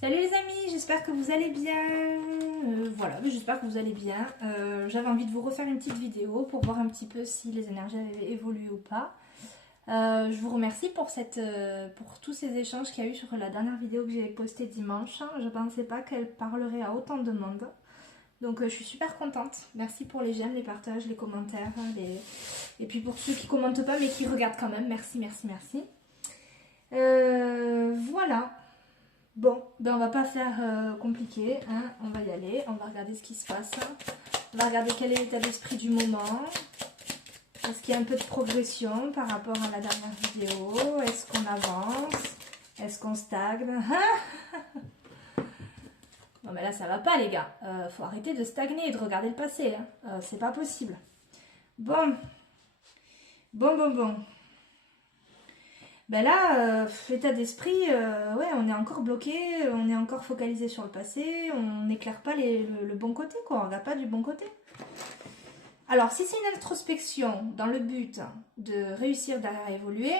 Salut les amis, j'espère que vous allez bien. Voilà, j'espère que vous allez bien. J'avais envie de vous refaire une petite vidéo pour voir un petit peu si les énergies avaient évolué ou pas. Je vous remercie pour tous ces échanges qu'il y a eu sur la dernière vidéo que j'ai postée dimanche. Je ne pensais pas qu'elle parlerait à autant de monde. Donc je suis super contente. Merci pour les j'aime, les partages, les commentaires. Et puis pour ceux qui commentent pas mais qui regardent quand même, merci, merci, merci. Voilà. Bon, ben on va pas faire compliqué, hein. On va y aller, on va regarder ce qui se passe. On va regarder quel est l'état d'esprit du moment. Est-ce qu'il y a un peu de progression par rapport à la dernière vidéo? Est-ce qu'on avance? Est-ce qu'on stagne? Non mais là ça va pas les gars, faut arrêter de stagner et de regarder le passé, hein. C'est pas possible. Bon. Ben là, état d'esprit, ouais, on est encore bloqué, on est encore focalisé sur le passé, on n'éclaire pas le bon côté, quoi, on regarde pas du bon côté. Alors, si c'est une introspection dans le but de réussir à évoluer,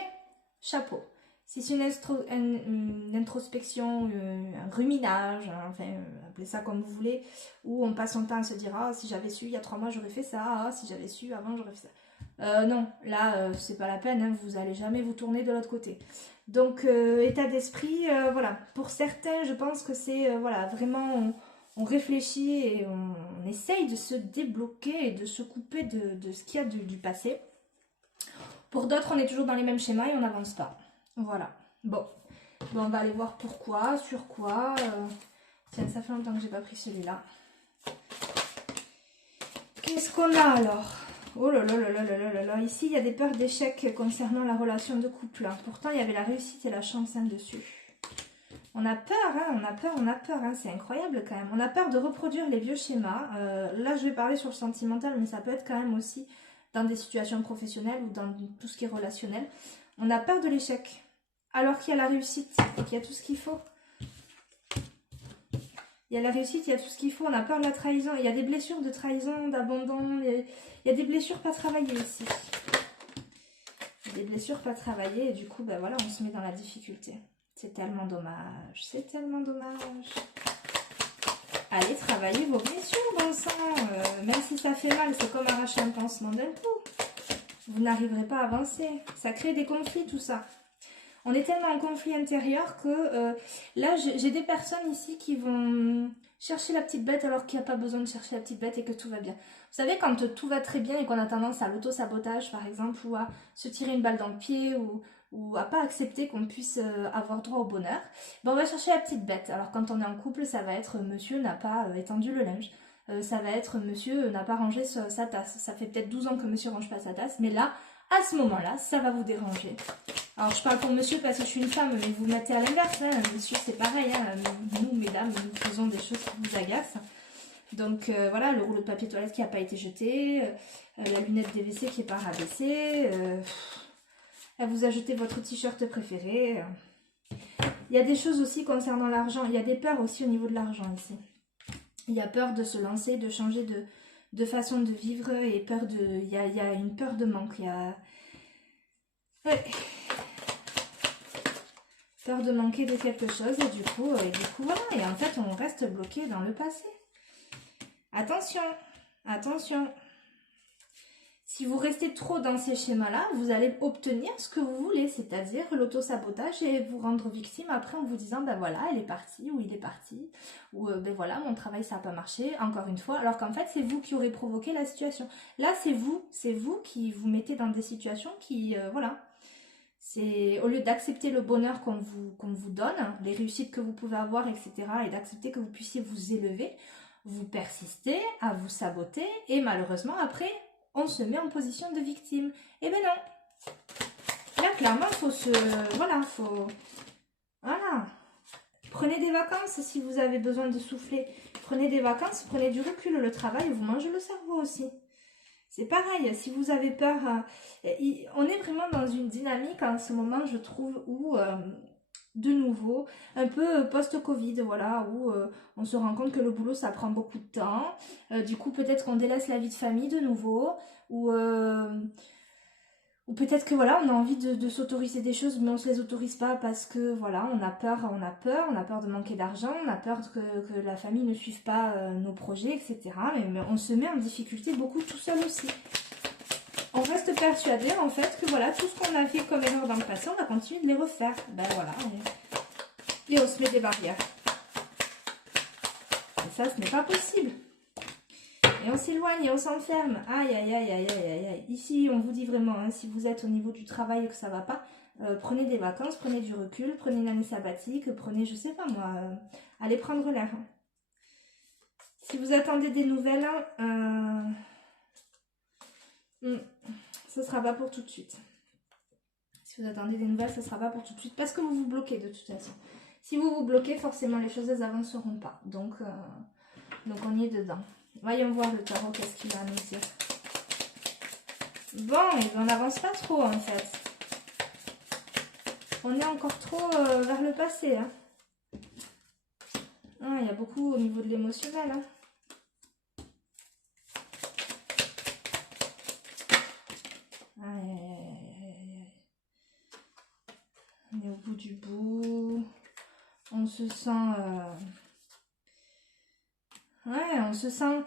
chapeau. Si c'est une introspection, un ruminage, hein, enfin, appelez ça comme vous voulez, où on passe son temps à se dire « Ah, si j'avais su, il y a 3 mois, j'aurais fait ça. Ah, si j'avais su, avant, j'aurais fait ça. » Non, là, c'est pas la peine, hein, vous allez jamais vous tourner de l'autre côté. Donc, état d'esprit, voilà. Pour certains, je pense que c'est, voilà, vraiment, on réfléchit et on essaye de se débloquer et de se couper de ce qu'il y a du passé. Pour d'autres, on est toujours dans les mêmes schémas et on n'avance pas. Voilà. Bon, on va aller voir pourquoi, sur quoi. Tiens, ça fait longtemps que j'ai pas pris celui-là. Qu'est-ce qu'on a alors ? Oh là là là là là là là. Ici, il y a des peurs d'échec concernant la relation de couple. Pourtant, il y avait la réussite et la chance dessus. On a peur, hein, on a peur, hein, c'est incroyable quand même. On a peur de reproduire les vieux schémas. Là, je vais parler sur le sentimental, mais ça peut être quand même aussi dans des situations professionnelles ou dans tout ce qui est relationnel. On a peur de l'échec, alors qu'il y a la réussite, qu'il y a tout ce qu'il faut. Il y a la réussite, il y a tout ce qu'il faut. On a peur de la trahison. Il y a des blessures de trahison, d'abandon. Il y a des blessures pas travaillées ici. Des blessures pas travaillées et du coup, ben voilà, on se met dans la difficulté. C'est tellement dommage. C'est tellement dommage. Allez travailler vos blessures, bon sang. Même si ça fait mal, c'est comme arracher un pansement d'un coup. Vous n'arriverez pas à avancer. Ça crée des conflits, tout ça. On est tellement en conflit intérieur que là, j'ai des personnes ici qui vont chercher la petite bête alors qu'il n'y a pas besoin de chercher la petite bête et que tout va bien. Vous savez, quand tout va très bien et qu'on a tendance à l'auto-sabotage, par exemple, ou à se tirer une balle dans le pied ou à pas accepter qu'on puisse avoir droit au bonheur, ben on va chercher la petite bête. Alors quand on est en couple, ça va être monsieur n'a pas étendu le linge. Ça va être monsieur n'a pas rangé sa tasse. Ça fait peut-être 12 ans que monsieur range pas sa tasse, mais là, à ce moment-là, ça va vous déranger. Alors je parle pour monsieur parce que je suis une femme, mais vous mettez à l'inverse, hein. Monsieur c'est pareil, hein. Nous mesdames, nous faisons des choses qui vous agacent. Donc voilà, le rouleau de papier toilette qui n'a pas été jeté, la lunette DVC qui n'est pas rabaissée, elle vous a jeté votre t-shirt préféré. Il y a des choses aussi concernant l'argent, il y a des peurs aussi au niveau de l'argent ici. Il y a peur de se lancer, de changer de façon de vivre et peur de... Il y a une peur de manque, il y a... Ouais. Peur de manquer de quelque chose et du coup voilà, et en fait on reste bloqué dans le passé. Attention, attention. Si vous restez trop dans ces schémas-là, vous allez obtenir ce que vous voulez, c'est-à-dire l'auto-sabotage et vous rendre victime après en vous disant ben voilà, elle est partie ou il est parti, ou ben voilà, mon travail ça n'a pas marché, encore une fois, alors qu'en fait c'est vous qui aurez provoqué la situation. Là c'est vous qui vous mettez dans des situations qui, voilà. C'est au lieu d'accepter le bonheur qu'on vous donne, les réussites que vous pouvez avoir, etc., et d'accepter que vous puissiez vous élever, vous persistez à vous saboter et malheureusement après, on se met en position de victime. Eh ben non. Là, clairement, faut se... Voilà, faut... Voilà. Prenez des vacances si vous avez besoin de souffler. Prenez des vacances, prenez du recul. Le travail vous mange le cerveau aussi. C'est pareil, si vous avez peur, on est vraiment dans une dynamique en ce moment, je trouve, où, de nouveau, un peu post-Covid, voilà, où on se rend compte que le boulot, ça prend beaucoup de temps. Du coup, peut-être qu'on délaisse la vie de famille de nouveau, ou Ou peut-être que voilà, on a envie de s'autoriser des choses, mais on se les autorise pas parce que voilà, on a peur de manquer d'argent, on a peur que la famille ne suive pas nos projets, etc. Mais on se met en difficulté beaucoup tout seul aussi. On reste persuadé en fait que voilà, tout ce qu'on a fait comme erreur dans le passé, on va continuer de les refaire. Ben voilà, et on se met des barrières. Et ça, ce n'est pas possible. Et on s'éloigne et on s'enferme. Aïe, aïe, aïe, aïe, aïe, aïe, aïe. Ici, on vous dit vraiment, hein, si vous êtes au niveau du travail et que ça va pas, prenez des vacances, prenez du recul, prenez une année sabbatique, prenez, je sais pas moi, allez prendre l'air. Si vous attendez des nouvelles, ce sera pas pour tout de suite. Si vous attendez des nouvelles, ce sera pas pour tout de suite parce que vous vous bloquez de toute façon. Si vous vous bloquez, forcément les choses elles avanceront pas. Donc on y est dedans. Voyons voir le tarot, qu'est-ce qu'il a à nous dire. Bon, on n'avance pas trop en fait. On est encore trop vers le passé. Hein. Ah, il y a beaucoup au niveau de l'émotionnel. Hein. Aïe, aïe, aïe, aïe, aïe. On est au bout du bout. On se sent... Ouais, on se sent...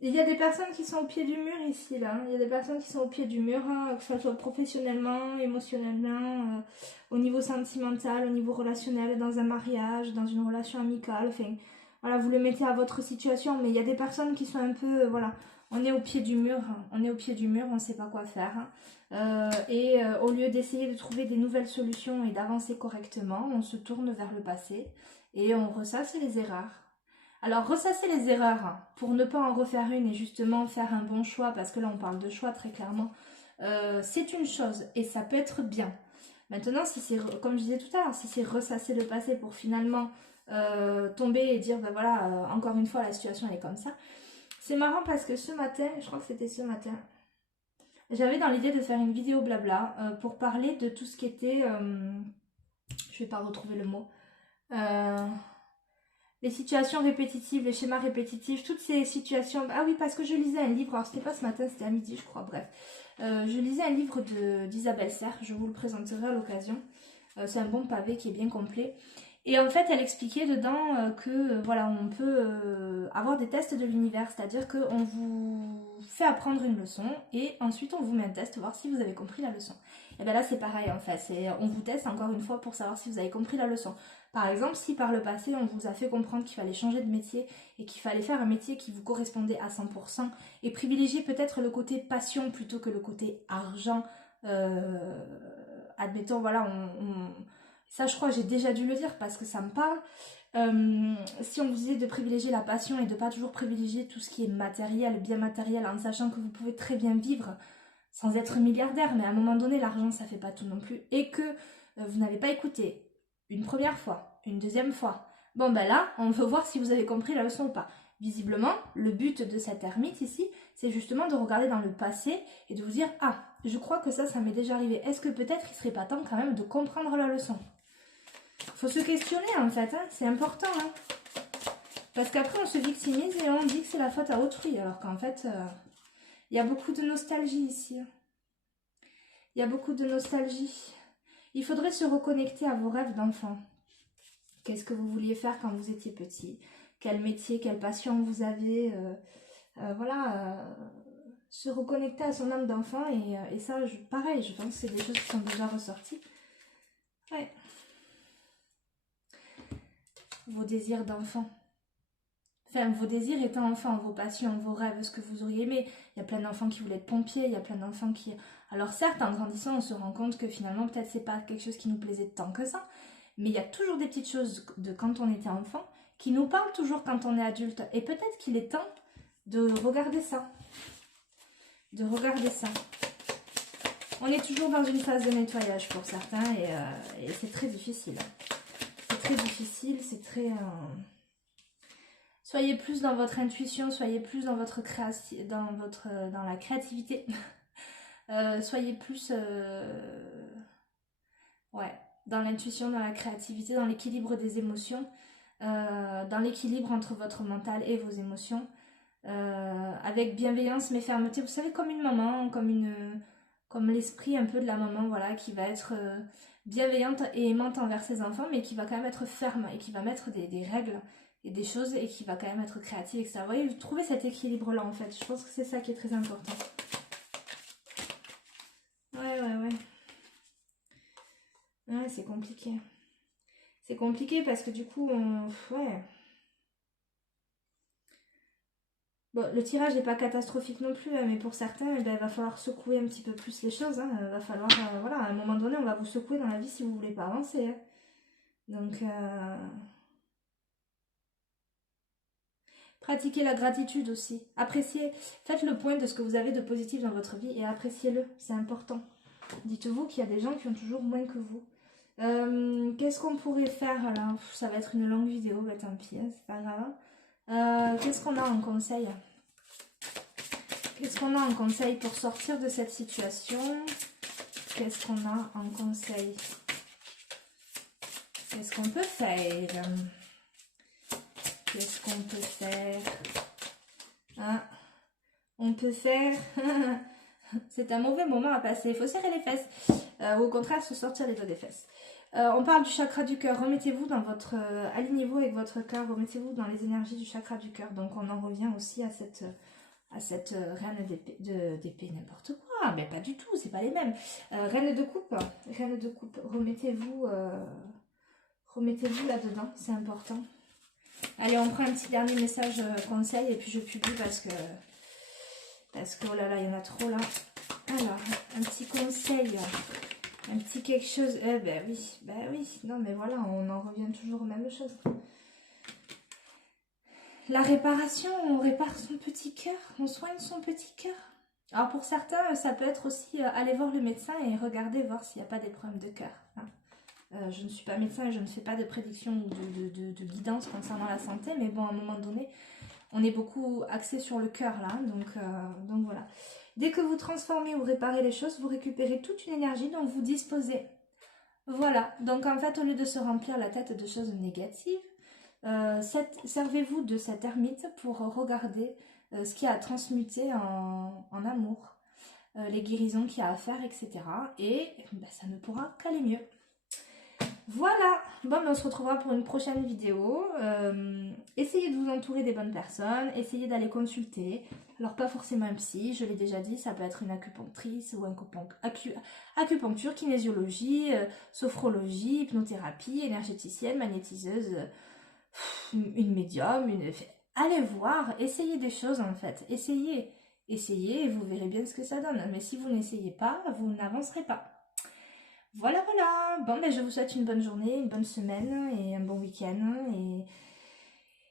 Il y a des personnes qui sont au pied du mur ici, là. Il y a des personnes qui sont au pied du mur, hein, que ce soit professionnellement, émotionnellement, au niveau sentimental, au niveau relationnel, dans un mariage, dans une relation amicale. Enfin, voilà, vous le mettez à votre situation, mais il y a des personnes qui sont un peu... voilà, on est au pied du mur, hein. On est au pied du mur, on ne sait pas quoi faire. Hein. Au lieu d'essayer de trouver des nouvelles solutions et d'avancer correctement, on se tourne vers le passé et on ressasse les erreurs. Alors, ressasser les erreurs pour ne pas en refaire une et justement faire un bon choix, parce que là on parle de choix très clairement, c'est une chose et ça peut être bien. Maintenant, si c'est, comme je disais tout à l'heure, si c'est ressasser le passé pour finalement tomber et dire, ben voilà, encore une fois la situation elle est comme ça, c'est marrant parce que ce matin, je crois que c'était ce matin, j'avais dans l'idée de faire une vidéo blabla pour parler de tout ce qui était, je vais pas retrouver le mot, les situations répétitives, les schémas répétitifs, toutes ces situations... Ah oui, parce que je lisais un livre, alors c'était pas ce matin, c'était à midi je crois, bref. Je lisais un livre d'Isabelle Serre, je vous le présenterai à l'occasion. C'est un bon pavé qui est bien complet. Et en fait, elle expliquait dedans que voilà, on peut avoir des tests de l'univers, c'est-à-dire qu'on vous fait apprendre une leçon et ensuite on vous met un test, voir si vous avez compris la leçon. Et bien là, c'est pareil en fait, on vous teste encore une fois pour savoir si vous avez compris la leçon. Par exemple, si par le passé, on vous a fait comprendre qu'il fallait changer de métier et qu'il fallait faire un métier qui vous correspondait à 100% et privilégier peut-être le côté passion plutôt que le côté argent, admettons, voilà, ça je crois que j'ai déjà dû le dire parce que ça me parle. Si on vous disait de privilégier la passion et de pas toujours privilégier tout ce qui est matériel, bien matériel, en sachant que vous pouvez très bien vivre sans être milliardaire, mais à un moment donné, l'argent ça fait pas tout non plus, et que vous n'avez pas écouté une première fois, une deuxième fois. Bon ben là, on veut voir si vous avez compris la leçon ou pas. Visiblement, le but de cette ermite ici, c'est justement de regarder dans le passé et de vous dire « Ah, je crois que ça m'est déjà arrivé. Est-ce que peut-être il serait pas temps quand même de comprendre la leçon ?» Faut se questionner en fait, hein, c'est important. Hein. Parce qu'après on se victimise et on dit que c'est la faute à autrui, alors qu'en fait, il y a beaucoup de nostalgie ici. Il y a beaucoup de nostalgie. Il faudrait se reconnecter à vos rêves d'enfant. Qu'est-ce que vous vouliez faire quand vous étiez petit? Quel métier, quelle passion vous avez? Voilà, se reconnecter à son âme d'enfant et ça, pareil, je pense que c'est des choses qui sont déjà ressorties. Ouais. Vos désirs d'enfant. Enfin, vos désirs étant enfant, vos passions, vos rêves, ce que vous auriez aimé. Il y a plein d'enfants qui voulaient être pompiers, il y a plein d'enfants qui... Alors certes, en grandissant, on se rend compte que finalement, peut-être c'est pas quelque chose qui nous plaisait tant que ça, mais il y a toujours des petites choses de quand on était enfant qui nous parlent toujours quand on est adulte. Et peut-être qu'il est temps de regarder ça. De regarder ça. On est toujours dans une phase de nettoyage pour certains et c'est très difficile. C'est très difficile, c'est très... Soyez plus dans votre intuition, soyez plus dans votre dans la créativité. Soyez plus ouais, dans l'intuition, dans la créativité, dans l'équilibre des émotions, dans l'équilibre entre votre mental et vos émotions, avec bienveillance mais fermeté. Vous savez, comme une maman, comme comme l'esprit un peu de la maman, voilà, qui va être bienveillante et aimante envers ses enfants, mais qui va quand même être ferme et qui va mettre des règles et des choses et qui va quand même être créative, etc. Vous voyez, trouver cet équilibre-là, en fait. Je pense que c'est ça qui est très important. Ouais. Ouais, c'est compliqué. C'est compliqué parce que du coup, ouais. Bon, le tirage n'est pas catastrophique non plus, hein, mais pour certains, eh ben, il va falloir secouer un petit peu plus les choses. Hein. Il va falloir, voilà, à un moment donné, on va vous secouer dans la vie si vous voulez pas avancer. Hein. Donc, pratiquez la gratitude aussi. Appréciez, faites le point de ce que vous avez de positif dans votre vie et appréciez-le. C'est important. Dites-vous qu'il y a des gens qui ont toujours moins que vous. Qu'est-ce qu'on pourrait faire là? Ça va être une longue vidéo, bah, tant pis, hein, c'est pas grave. Qu'est-ce qu'on a en conseil? Qu'est-ce qu'on a en conseil pour sortir de cette situation? Qu'est-ce qu'on a en conseil? Qu'est-ce qu'on peut faire? Qu'est-ce qu'on peut faire? Ah, on peut faire... C'est un mauvais moment à passer. Il faut serrer les fesses. Ou au contraire, se sortir les doigts des fesses. On parle du chakra du cœur. Remettez-vous dans votre... alignez-vous avec votre cœur. Remettez-vous dans les énergies du chakra du cœur. Donc on en revient aussi à cette reine d'épée, n'importe quoi. Mais pas du tout, c'est pas les mêmes. Reine de coupe. Reine de coupe. Remettez-vous là-dedans. C'est important. Allez, on prend un petit dernier message conseil et puis je publie parce que oh là là, il y en a trop là. Alors, un petit conseil, un petit quelque chose. Ben oui, non mais voilà, on en revient toujours aux mêmes choses. La réparation, on répare son petit cœur, on soigne son petit cœur. Alors pour certains, ça peut être aussi aller voir le médecin et regarder, voir s'il n'y a pas des problèmes de cœur. Hein. Je ne suis pas médecin et je ne fais pas de prédiction ou de guidance concernant la santé, mais bon, à un moment donné, on est beaucoup axé sur le cœur là, donc voilà. Dès que vous transformez ou réparez les choses, vous récupérez toute une énergie dont vous disposez. Voilà, donc en fait, au lieu de se remplir la tête de choses négatives, servez-vous de cette ermite pour regarder ce qu'il y a à transmuter en amour, les guérisons qu'il y a à faire, etc. Et ben, ça ne pourra qu'aller mieux. Voilà, bon, ben on se retrouvera pour une prochaine vidéo. Essayez de vous entourer des bonnes personnes, essayez d'aller consulter. Alors pas forcément un psy, je l'ai déjà dit, ça peut être une acupunctrice ou un acupuncture, kinésiologie, sophrologie, hypnothérapie, énergéticienne, magnétiseuse, une médium, allez voir, essayez des choses en fait, essayez et vous verrez bien ce que ça donne. Mais si vous n'essayez pas, vous n'avancerez pas. Voilà. Bon, ben, je vous souhaite une bonne journée, une bonne semaine et un bon week-end.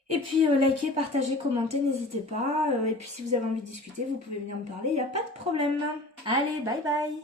Et puis, likez, partagez, commentez, n'hésitez pas. Et puis, si vous avez envie de discuter, vous pouvez venir me parler, il n'y a pas de problème. Allez, bye bye!